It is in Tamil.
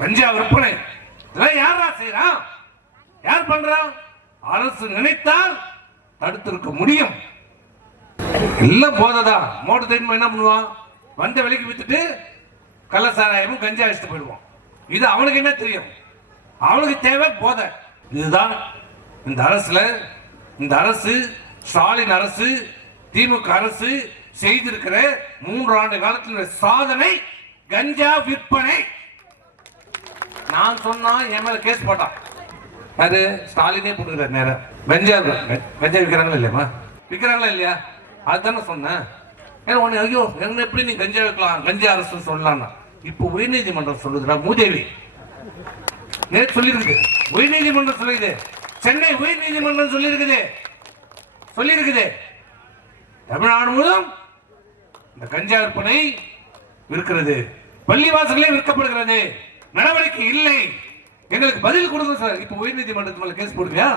கஞ்சா விற்பனை இதெல்லாம் யாரா செய்யறான் யார் பண்றான்? அரசு நினைத்தால் தடுத்திருக்க முடியும். எல்லாம் போததா? மோட்டர் தைரியமா என்ன பண்ணுவான்? வந்த விலைக்கு வித்துட்டு கள்ளசாராயமும் கஞ்சா அடிச்சுட்டு போயிடுவான். இது அவனுக்கு என்ன தெரியும்? அவனுக்கு தேவை போதை. இதுதான் இந்த அரசுல இந்த அரசு ஸ்டாலின் அரசு திமுக அரசு செய்திருக்கிற மூன்று ஆண்டு காலத்தில் சாதனை கஞ்சா விற்பனை. நான் சொன்னா என் மேல கேஸ் போட்டான் அது ஸ்டாலினே போட்டுக்கிறார் நேரம் வெஞ்சா கஞ்சா விற்கிறாங்களா இல்லையாமா விற்கிறாங்களா இல்லையா? அதுதானே சொன்னேன். ஏன்னா உன்னை ஐயோ என்ன எப்படி நீ கஞ்சா வைக்கலாம்? கஞ்சா அரசு சொல்லலாம்னா. இப்போ உயர்நீதிமன்றம் சொல்லுதுடா மூதேவி. நேற்று சொல்லியிருக்குது உயர்நீதிமன்றம் சொல்லியிருக்குது சென்னை உயர்நீதிமன்றம் சொல்லியிருக்குது சொல்லியிருக்குது தமிழ்நாடு முழுவதும் இந்த கஞ்சா விற்பனை இருக்கிறது பள்ளிவாசலே விற்கப்படுகிறது. நடவடிக்கை இல்லை. எங்களுக்கு பதில் கொடுங்க சார். இப்ப உயர்நீதிமன்றத்து மேல கேஸ் போடுவியா